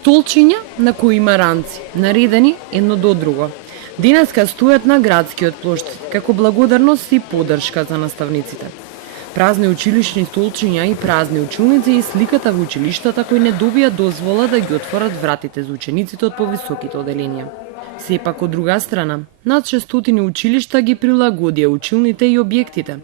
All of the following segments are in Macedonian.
столчиња на кои има ранци, наредени едно до друго. Денеска стојат на градскиот плошт, како благодарност и поддршка за наставниците. Празни училишни столчиња и празни училници и сликата во училиштата кои не добија дозвола да ги отворат вратите за учениците од повисоките оделенија. Сепак, од друга страна, над 600 училишта ги прилагодија училните и објектите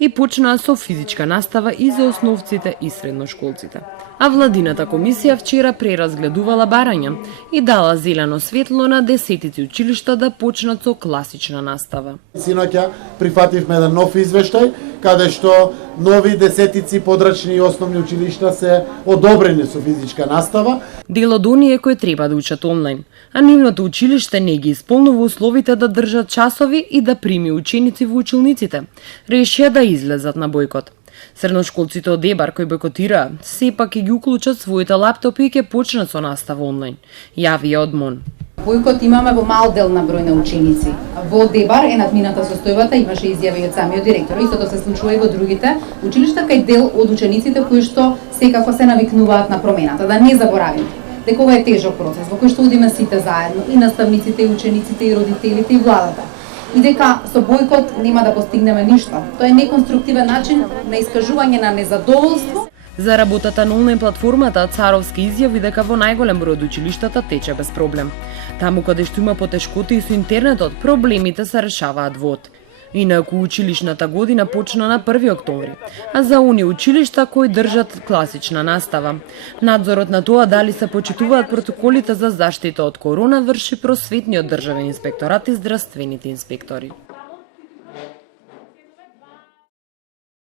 и почнаа со физичка настава и за основците и средношколците. А владината комисија вчера преразгледувала барања и дала зелено светло на десетици училишта да почнат со класична настава. Синоќа прифативме еден нов извештај, каде што нови десетици подрачни и основни училишта се одобрени со физичка настава. Дел од оние кои треба да учат онлайн, а нивното училиште не ги исполнува условите да држат часови и да прими ученици во училниците, решија да излезат на бојкот. Средношколците од Дебар кои бойкотираа, сепак ќе ги уклучат своите лаптопи и ќе почнат со настава онлайн, јавија од МОН. Бојкот имаме во мал дел на број на ученици. Во Дебар е надмината состојбата, имаше изјави од самиот директор. Истото се случува и во другите училишта, кај дел од учениците кои што секако се навикнуваат на промената. Да не заборавиме дека ова е тежок процес во кој што одиме сите заедно, и наставниците, и учениците, и родителите, и владата. И дека со бојкот нема да постигнеме ништо. Тоа е неконструктивен начин на искажување на незадоволство. За работата на онлайн платформата Царовски изјави дека во најголем број од училиштата тече без проблем. Таму каде што има потешкоти со интернетот, проблемите се решаваат во од. Инаку училишната година почна на 1 октомври, а за оние училишта кои држат класична настава. Надзорот на тоа дали се почитуваат протоколите за заштита од корона врши просветниот државен инспекторат и здравствените инспектори.